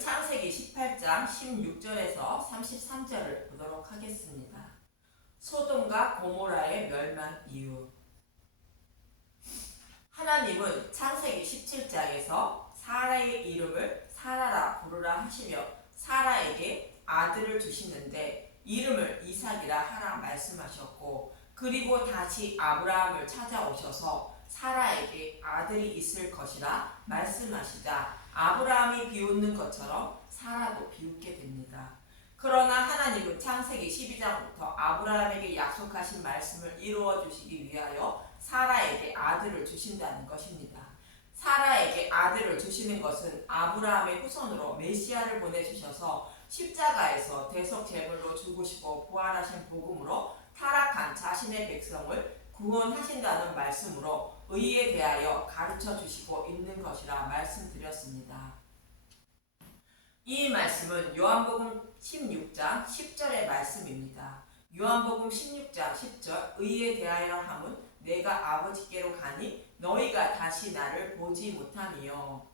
창세기 18장 16절에서 33절을 보도록 하겠습니다. 소돔과 고모라의 멸망 이유. 하나님은 창세기 17장에서 사라의 이름을 사라라 부르라 하시며 사라에게 아들을 주시는데 이름을 이삭이라 하라 말씀하셨고, 그리고 다시 아브라함을 찾아오셔서 사라에게 아들이 있을 것이라 말씀하시자 아브라함이 비웃는 것처럼 사라도 비웃게 됩니다. 그러나 하나님은 창세기 12장부터 아브라함에게 약속하신 말씀을 이루어 주시기 위하여 사라에게 아들을 주신다는 것입니다. 사라에게 아들을 주시는 것은 아브라함의 후손으로 메시아를 보내주셔서 십자가에서 대속 제물로 죽으시고 부활하신 복음으로 타락한 자신의 백성을 구원하신다는 말씀으로 의에 대하여 가르쳐 주시고 있는 것이라 말씀드렸습니다. 이 말씀은 요한복음 16장 10절의 말씀입니다. 요한복음 16장 10절 의에 대하여 함은 내가 아버지께로 가니 너희가 다시 나를 보지 못하니요.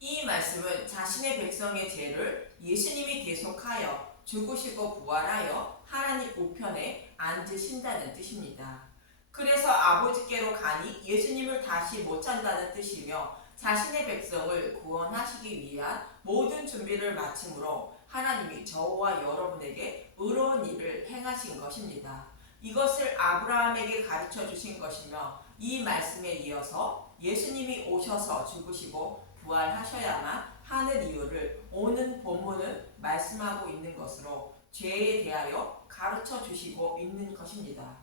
이 말씀은 자신의 백성의 죄를 예수님이 계속하여 죽으시고 부활하여 하나님 우편에 앉으신다는 뜻입니다. 그래서 아버지께로 가니 예수님을 다시 못 찬다는 뜻이며 자신의 백성을 구원하시기 위한 모든 준비를 마침으로 하나님이 저와 여러분에게 의로운 일을 행하신 것입니다. 이것을 아브라함에게 가르쳐 주신 것이며 이 말씀에 이어서 예수님이 오셔서 죽으시고 부활하셔야만 하는 이유를 오는 본문은 말씀하고 있는 것으로 죄에 대하여 가르쳐 주시고 있는 것입니다.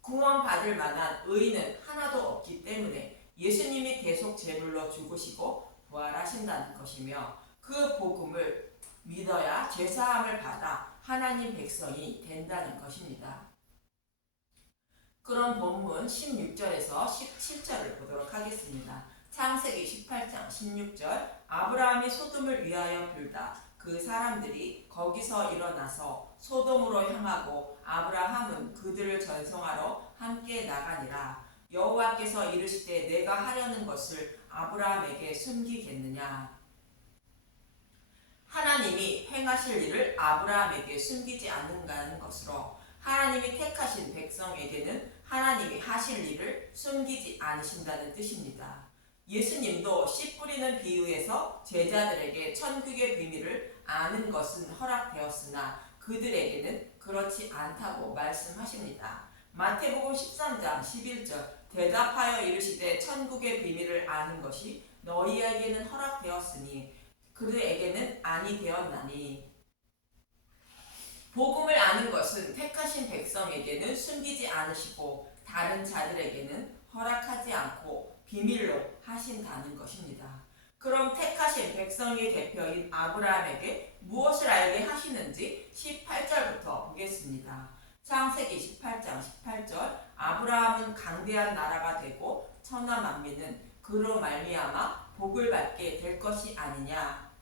구원받을 만한 의인은 하나도 없기 때문에 예수님이 대속 제물로 죽으시고 부활하신다는 것이며 그 복음을 믿어야 죄사함을 받아 하나님 백성이 된다는 것입니다. 그럼 본문 16절에서 17절을 보도록 하겠습니다. 창세기 18장 16절 아브라함이 소돔을 위하여 빌다 그 사람들이 거기서 일어나서 소돔으로 향하고 아브라함은 그들을 전송하러 함께 나가니라. 여호와께서 이르시되 내가 하려는 것을 아브라함에게 숨기겠느냐. 하나님이 행하실 일을 아브라함에게 숨기지 않는다는 것으로 하나님이 택하신 백성에게는 하나님이 하실 일을 숨기지 않으신다는 뜻입니다. 예수님도 씨 뿌리는 비유에서 제자들에게 천국의 비밀을 아는 것은 허락되었으나 그들에게는 그렇지 않다고 말씀하십니다. 마태복음 13장 11절 대답하여 이르시되 천국의 비밀을 아는 것이 너희에게는 허락되었으니 그들에게는 아니 되었나니. 복음을 아는 것은 택하신 백성에게는 숨기지 않으시고 다른 자들에게는 허락하지 않고 비밀로 하신다는 것입니다. 그럼 택하신 백성의 대표인 아브라함에게 무엇을 알게 하시는지 18절부터 보겠습니다. 창세기 18장 18절 아브라함은 강대한 나라가 되고 천하 만민은 그로 말미암아 복을 받게 될 것이 아니냐.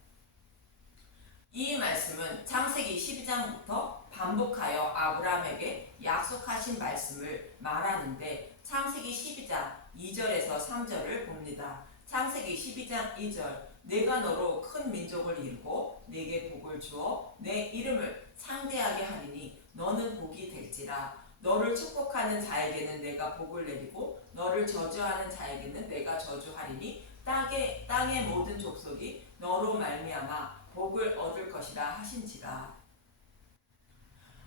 이 말씀은 창세기 12장부터 반복하여 아브라함에게 약속하신 말씀을 말하는데 창세기 12장 2절에서 3절을 봅니다. 창세기 12장 2절 내가 너로 큰 민족을 이루고 내게 복을 주어 내 이름을 상대하게 하리니 너는 복이 될지라. 너를 축복하는 자에게는 내가 복을 내리고 너를 저주하는 자에게는 내가 저주하리니 땅의 모든 족속이 너로 말미암아 복을 얻을 것이라 하신지라.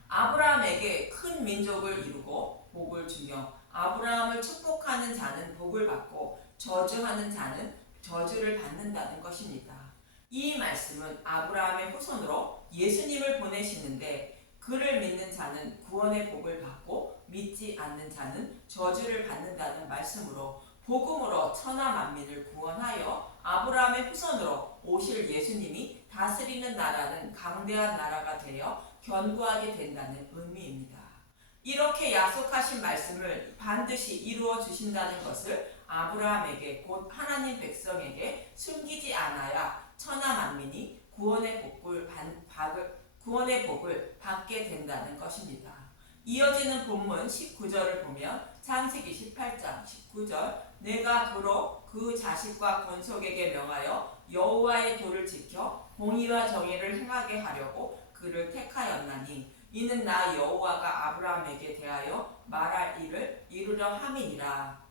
아브라함에게 큰 민족을 이루고 복을 주며 아브라함을 축복하는 자는 복을 받고 저주하는 자는 저주를 받는다는 것입니다. 이 말씀은 아브라함의 후손으로 예수님을 보내시는데 그를 믿는 자는 구원의 복을 받고 믿지 않는 자는 저주를 받는다는 말씀으로 복음으로 천하 만민을 구원하여 아브라함의 후손으로 오실 예수님이 다스리는 나라는 강대한 나라가 되어 견고하게 된다는 의미입니다. 이렇게 약속하신 말씀을 반드시 이루어 주신다는 것을 아브라함에게 곧 하나님 백성에게 숨기지 않아야 천하 만민이 구원의 복을 받게 된다는 것입니다. 이어지는 본문 19절을 보면 창세기 18장 19절 내가 그로 그 자식과 건속에게 명하여 여호와의 도를 지켜 공의와 정의를 행하게 하려고 그를 택하였나니 이는 나 여호와가 아브라함에게 대하여 말할 일을 이루려 함이니라.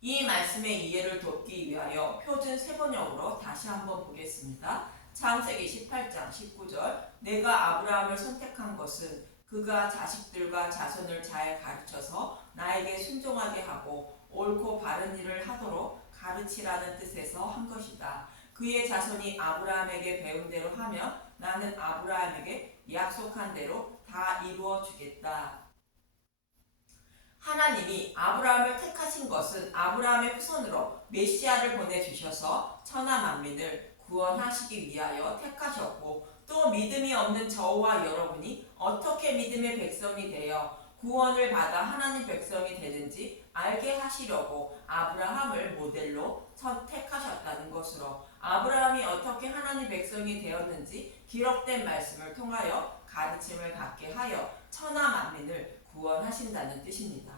이 말씀의 이해를 돕기 위하여 표준 세번역으로 다시 한번 보겠습니다. 창세기 18장 19절 내가 아브라함을 선택한 것은 그가 자식들과 자손을 잘 가르쳐서 나에게 순종하게 하고 옳고 바른 일을 하도록 가르치라는 뜻에서 한 것이다. 그의 자손이 아브라함에게 배운 대로 하면 나는 아브라함에게 약속한 대로 다 이루어 주겠다. 하나님이 아브라함을 택하신 것은 아브라함의 후손으로 메시아를 보내주셔서 천하 만민을 구원하시기 위하여 택하셨고 또 믿음이 없는 저와 여러분이 어떻게 믿음의 백성이 되어 구원을 받아 하나님 백성이 되는지 알게 하시려고 아브라함을 모델로 선택하셨다는 것으로 아브라함이 어떻게 하나님 백성이 되었는지 기록된 말씀을 통하여 가르침을 받게 하여 천하 만민을 구원하신다는 뜻입니다.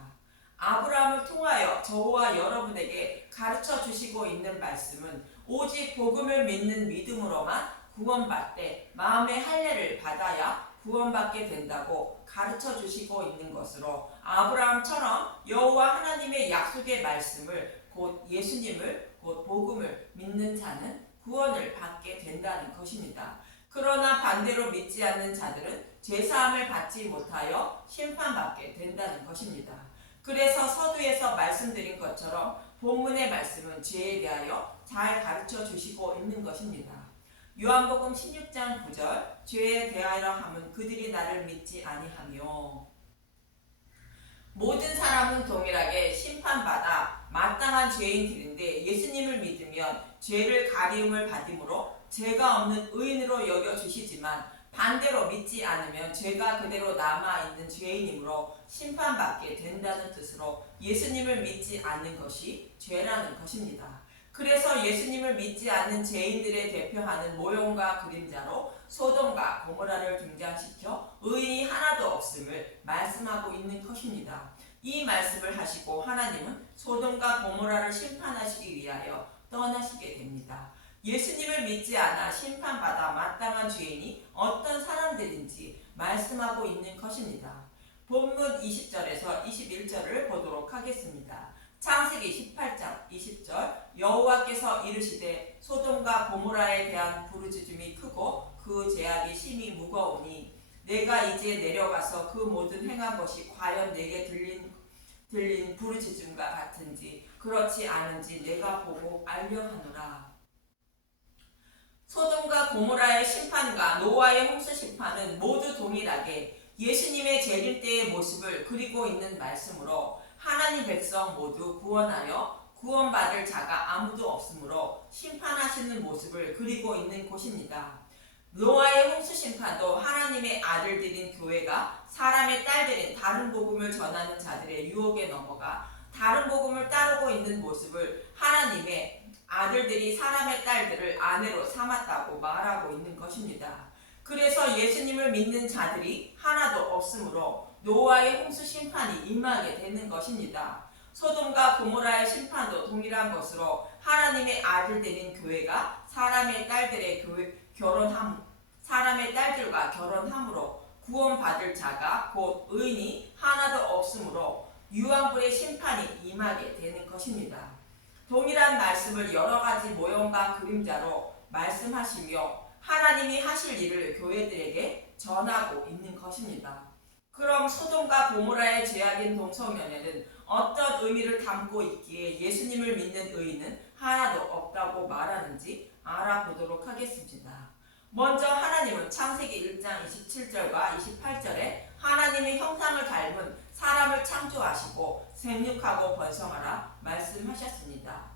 아브라함을 통하여 저와 여러분에게 가르쳐 주시고 있는 말씀은 오직 복음을 믿는 믿음으로만 구원받되 마음의 할례를 받아야 구원받게 된다고 가르쳐 주시고 있는 것으로 아브라함처럼 여호와 하나님의 약속의 말씀을 곧 예수님을 곧 복음을 믿는 자는 구원을 받게 된다는 것입니다. 그러나 반대로 믿지 않는 자들은 죄사함을 받지 못하여 심판받게 된다는 것입니다. 그래서 서두에서 말씀드린 것처럼 본문의 말씀은 죄에 대하여 잘 가르쳐 주시고 있는 것입니다. 요한복음 16장 9절 죄에 대하여 함은 그들이 나를 믿지 아니하며 모든 사람은 동일하게 심판받아 마땅한 죄인들인데 예수님을 믿으면 죄를 가리움을 받음으로 죄가 없는 의인으로 여겨주시지만 반대로 믿지 않으면 죄가 그대로 남아있는 죄인이므로 심판받게 된다는 뜻으로 예수님을 믿지 않는 것이 죄라는 것입니다. 그래서 예수님을 믿지 않는 죄인들의 대표하는 모형과 그림자로 소돔과 고모라를 등장시켜 의인이 하나도 없음을 말씀하고 있는 것입니다. 이 말씀을 하시고 하나님은 소돔과 고모라를 심판하시기 위하여 떠나시게 됩니다. 예수님을 믿지 않아 심판받아 마땅한 죄인이 어떤 사람들인지 말씀하고 있는 것입니다. 본문 20절에서 21절을 보도록 하겠습니다. 창세기 18장 20절 여호와께서 이르시되 소돔과 고모라에 대한 부르짖음이 크고 그 죄악이 심히 무거우니 내가 이제 내려가서 그 모든 행한 것이 과연 내게 들린 부르짖음과 같은지 그렇지 않은지 내가 보고 알려 하노라. 소돔과 고모라의 심판과 노아의 홍수 심판은 모두 동일하게 예수님의 재림 때의 모습을 그리고 있는 말씀으로 하나님 백성 모두 구원하여 구원받을 자가 아무도 없으므로 심판하시는 모습을 그리고 있는 곳입니다. 노아의 홍수 심판도 하나님의 아들들인 교회가 사람의 딸들인 다른 복음을 전하는 자들의 유혹에 넘어가 다른 복음을 따르고 있는 모습을 하나님의 아들들이 사람의 딸들을 아내로 삼았다고 말하고 있는 것입니다. 그래서 예수님을 믿는 자들이 하나도 없으므로 노아의 홍수 심판이 임하게 되는 것입니다. 소돔과 고모라의 심판도 동일한 것으로 하나님의 아들들인 교회가 사람의 딸들과 결혼함으로 구원받을 자가 곧 의인이 하나도 없으므로 유황불의 심판이 임하게 되는 것입니다. 동일한 말씀을 여러 가지 모형과 그림자로 말씀하시며 하나님이 하실 일을 교회들에게 전하고 있는 것입니다. 그럼 소돔과 고모라의 죄악인 동성연애는 어떤 의미를 담고 있기에 예수님을 믿는 의인은 하나도 없다고 말하는지 알아보도록 하겠습니다. 먼저 하나님은 창세기 1장 27절과 28절에 하나님의 형상을 닮은 사람을 창조하시고 생육하고 번성하라 말씀하셨습니다.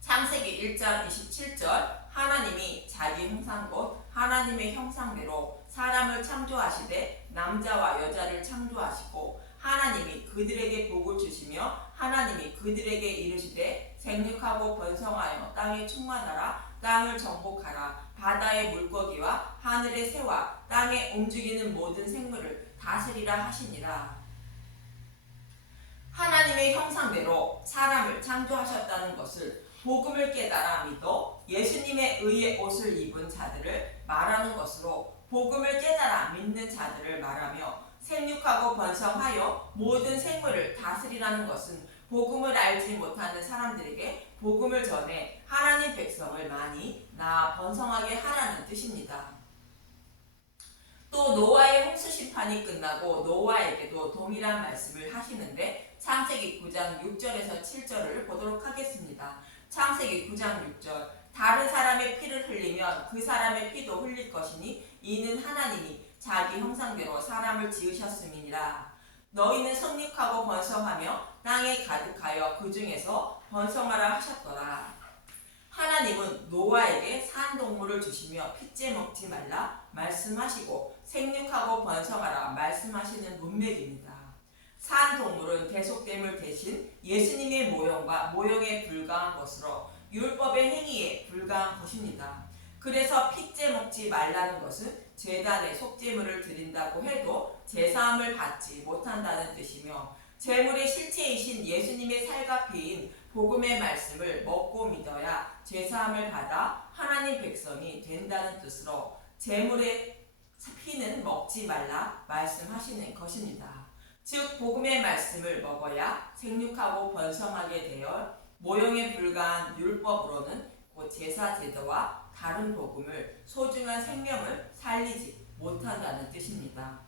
창세기 1장 27절 하나님이 자기 형상 곧 하나님의 형상대로 사람을 창조하시되 남자와 여자를 창조하시고 하나님이 그들에게 복을 주시며 하나님이 그들에게 이르시되 생육하고 번성하여 땅에 충만하라 땅을 정복하라 바다의 물고기와 하늘의 새와 땅에 움직이는 모든 생물을 다스리라 하시니라. 하나님의 형상대로 사람을 창조하셨다는 것을 복음을 깨달아 믿어 예수님의 의의 옷을 입은 자들을 말하는 것으로 복음을 깨달아 믿는 자들을 말하며 생육하고 번성하여 모든 생물을 다스리라는 것은 복음을 알지 못하는 사람들에게 복음을 전해 하나님 백성을 많이 낳아 번성하게 하라는 뜻입니다. 또 노아의 홍수 심판이 끝나고 노아에게도 동일한 말씀을 하시는데 창세기 9장 6절에서 7절을 보도록 하겠습니다. 창세기 9장 6절 다른 사람의 피를 흘리면 그 사람의 피도 흘릴 것이니 이는 하나님이 자기 형상대로 사람을 지으셨음이니라. 너희는 성육하고 번성하며 땅에 가득하여 그 중에서 번성하라 하셨더라. 하나님은 노아에게 산동물을 주시며 핏째 먹지 말라 말씀하시고 생육하고 번성하라 말씀하시는 문맥입니다. 산동물은 대속됨을 대신 예수님의 모형과 모형에 불과한 것으로 율법의 행위에 불과한 것입니다. 그래서 핏째 먹지 말라는 것은 제단에 속죄물을 드린다고 해도 제사함을 받지 못한다는 뜻이며 제물의 실체이신 예수님의 살과 피인 복음의 말씀을 먹고 믿어야 제사함을 받아 하나님 백성이 된다는 뜻으로 제물의 피는 먹지 말라 말씀하시는 것입니다. 즉 복음의 말씀을 먹어야 생육하고 번성하게 되어 모형에 불과한 율법으로는 곧 제사 제도와 다른 복음을 소중한 생명을 살리지 못한다는 뜻입니다.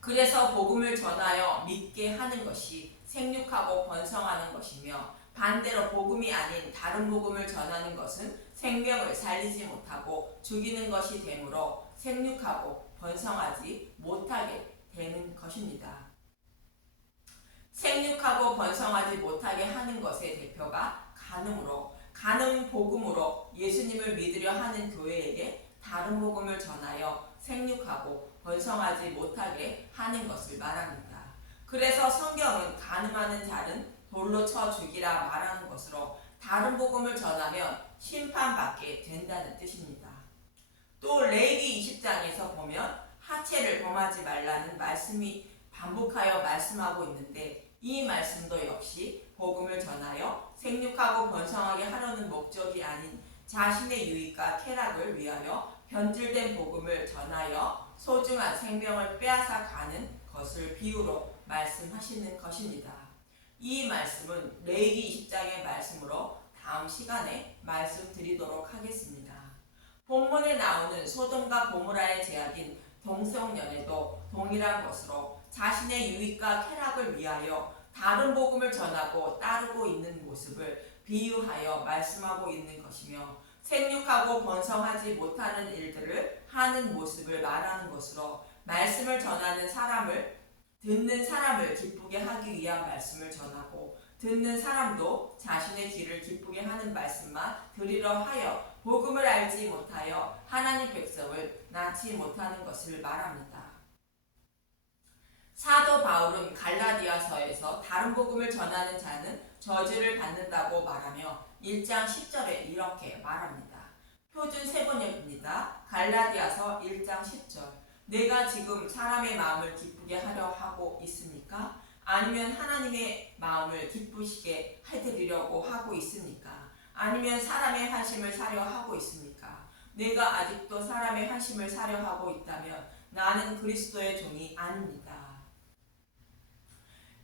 그래서 복음을 전하여 믿게 하는 것이 생육하고 번성하는 것이며 반대로 복음이 아닌 다른 복음을 전하는 것은 생명을 살리지 못하고 죽이는 것이 되므로 생육하고 번성하지 못하게 되는 것입니다. 생육하고 번성하지 못하게 하는 것의 대표가 간음으로 간음 복음으로 예수님을 믿으려 하는 교회에게 다른 복음을 전하여 생육하고 번성하지 못하게 하는 것을 말합니다. 그래서 성경은 간음하는 자는 돌로 쳐 죽이라 말하는 것으로 다른 복음을 전하면 심판받게 된다는 뜻입니다. 또 레위기 20장에서 보면 하체를 범하지 말라는 말씀이 반복하여 말씀하고 있는데 이 말씀도 역시 복음을 전하여 생육하고 번성하게 하려는 목적이 아닌 자신의 유익과 쾌락을 위하여 변질된 복음을 전하여 소중한 생명을 빼앗아 가는 것을 비유로 말씀하시는 것입니다. 이 말씀은 레위기 20장의 말씀으로 다음 시간에 말씀드리도록 하겠습니다. 본문에 나오는 소돔과 고모라의 제약인 동성연애도 동일한 것으로 자신의 유익과 쾌락을 위하여 다른 복음을 전하고 따르고 있는 모습을 비유하여 말씀하고 있는 것이며 생육하고 번성하지 못하는 일들을 하는 모습을 말하는 것으로 말씀을 전하는 사람을 듣는 사람을 기쁘게 하기 위한 말씀을 전하고 듣는 사람도 자신의 귀를 기쁘게 하는 말씀만 들으려 하여 복음을 알지 못하여 하나님 백성을 낳지 못하는 것을 말합니다. 사도 바울은 갈라디아서에서 다른 복음을 전하는 자는 저주를 받는다고 말하며 1장 10절에 이렇게 말합니다. 표준 세번역입니다. 갈라디아서 1장 10절 내가 지금 사람의 마음을 기쁘게 하려 하고 있습니까? 아니면 하나님의 마음을 기쁘시게 해드리려고 하고 있습니까? 아니면 사람의 환심을 사려 하고 있습니까? 내가 아직도 사람의 환심을 사려 하고 있다면 나는 그리스도의 종이 아닙니다.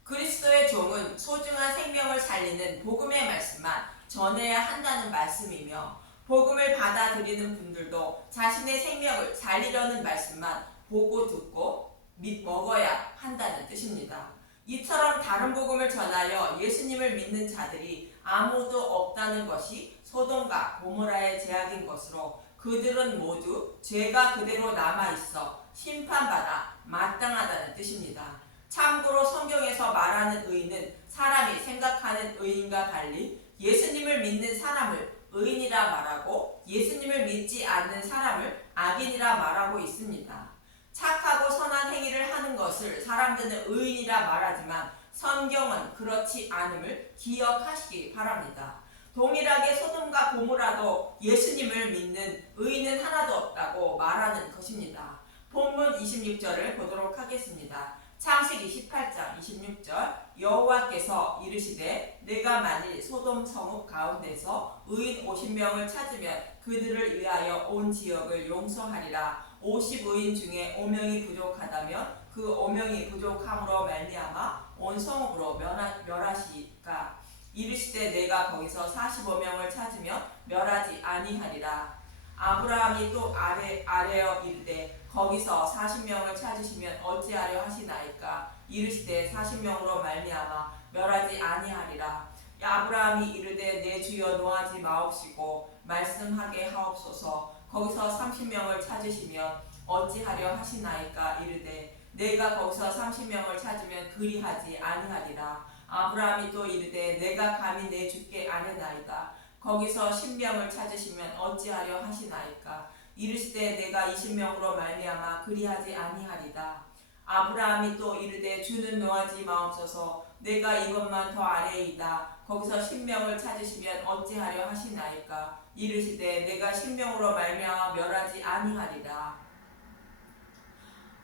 그리스도의 종은 소중한 생명을 살리는 복음의 말씀만 전해야 한다는 말씀이며 복음을 받아들이는 분들도 자신의 생명을 살리려는 말씀만 보고 듣고 먹어야 한다는 뜻입니다. 이처럼 다른 복음을 전하여 예수님을 믿는 자들이 아무도 없다는 것이 소돔과 고모라의 제약인 것으로 그들은 모두 죄가 그대로 남아있어 심판받아 마땅하다는 뜻입니다. 참고로 성경에서 말하는 의인은 사람이 생각하는 의인과 달리 예수님을 믿는 사람을 의인이라 말하고 예수님을 믿지 않는 사람을 악인이라 말하고 있습니다. 착하고 선한 행위를 하는 것을 사람들은 의인이라 말하지만 성경은 그렇지 않음을 기억하시기 바랍니다. 동일하게 소돔과 고모라도 예수님을 믿는 의인은 하나도 없다고 말하는 것입니다. 본문 26절을 보도록 하겠습니다. 창세기 18장 26절 여호와께서 이르시되 내가 만일 소돔 성읍 가운데서 의인 50명을 찾으면 그들을 위하여 온 지역을 용서하리라. 50의인 중에 5명이 부족하다면 그 5명이 부족함으로 말미암아 온 성읍으로 멸하시까 이르시되 내가 거기서 45명을 찾으면 멸하지 아니하리라. 아브라함이 또 아뢰어 이르되 거기서 40명을 찾으시면 어찌하려 하시나이까 이르시되 40명으로 말미암아 멸하지 아니하리라. 아브라함이 이르되 내 주여 노하지 마옵시고 말씀하게 하옵소서. 거기서 30명을 찾으시면 어찌하려 하시나이까 이르되 내가 거기서 30명을 찾으면 그리하지 아니하리라. 아브라함이 또 이르되 내가 감히 내 주께 아뢰나이다. 거기서 10명을 찾으시면 어찌하려 하시나이까 이르시되 내가 20명으로 말미암아 그리하지 아니하리다. 아브라함이 또 이르되 주는 노하지 마옵소서. 내가 이것만 더 아뢰이다. 거기서 10명을 찾으시면 어찌하려 하시나이까 이르시되 내가 10명으로 말미암아 멸하지 아니하리라.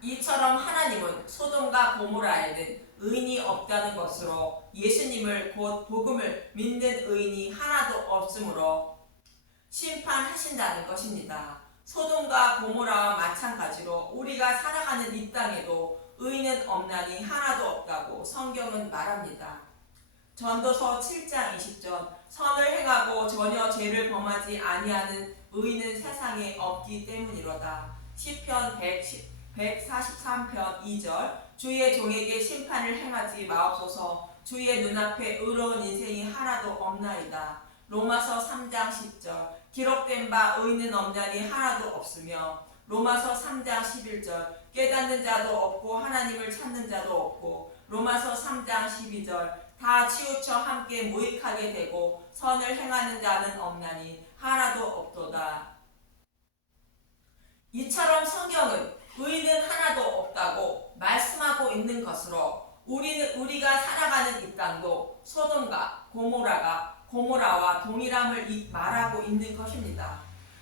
이처럼 하나님은 소돔과 고모라에는 의인이 없다는 것으로 예수님을 곧 복음을 믿는 의인이 하나도 없으므로 심판하신다는 것입니다. 소돔과 고모라와 마찬가지로 우리가 살아가는 이 땅에도 의인은 없나니 하나도 없다고 성경은 말합니다. 전도서 7장 20절 선을 행하고 전혀 죄를 범하지 아니하는 의인은 세상에 없기 때문이로다. 시편 143편 2절 주의 종에게 심판을 행하지 마옵소서. 주의 눈앞에 의로운 인생이 하나도 없나이다. 로마서 3장 10절 기록된 바 의인은 없나니 하나도 없으며 로마서 3장 11절 깨닫는 자도 없고 하나님을 찾는 자도 없고 로마서 3장 12절 다 치우쳐 함께 무익하게 되고 선을 행하는 자는 없나니 하나도 없도다. 이처럼 성경은 의인은 하나도 없다고 말씀하고 있는 것으로 우리가 살아가는 이 땅도 소돔과 고모라와 동일함을 말하고 있는 것입니다.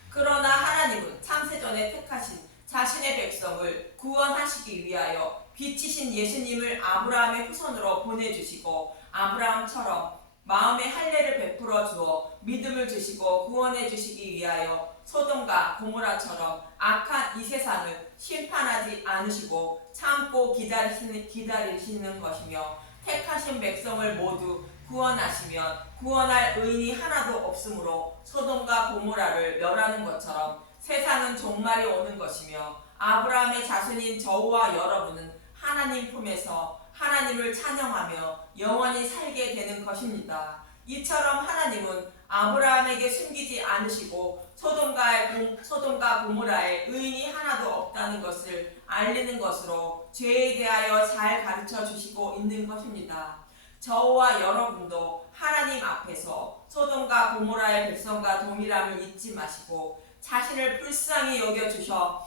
그러나 하나님은 창세전에 택하신 자신의 백성을 구원하시기 위하여 빛이신 예수님을 아브라함의 후손으로 보내주시고 아브라함처럼 마음의 할례를 베풀어 주어 믿음을 주시고 구원해 주시기 위하여 소돔과 고모라처럼 악한 이 세상을 심판하지 않으시고 참고 기다리시는 것이며 택하신 백성을 모두 구원하시면 구원할 의인이 하나도 없으므로 소돔과 고모라를 멸하는 것처럼 세상은 종말이 오는 것이며 아브라함의 자손인 저와 여러분은 하나님 품에서 하나님을 찬양하며 영원히 살게 되는 것입니다. 이처럼 하나님은 아브라함에게 숨기지 않으시고 소돔과 고모라에 의인이 하나도 없다는 것을 알리는 것으로 죄에 대하여 잘 가르쳐 주시고 있는 것입니다. 저와 여러분도 하나님 앞에서 소돔과 고모라의 백성과 동일함을 잊지 마시고 자신을 불쌍히 여겨주셔서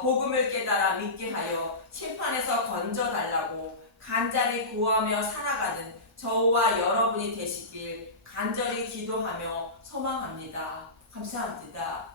복음을 깨달아 믿게 하여 심판에서 건져달라고 간절히 구하며 살아가는 저와 여러분이 되시길 간절히 기도하며 소망합니다. 감사합니다.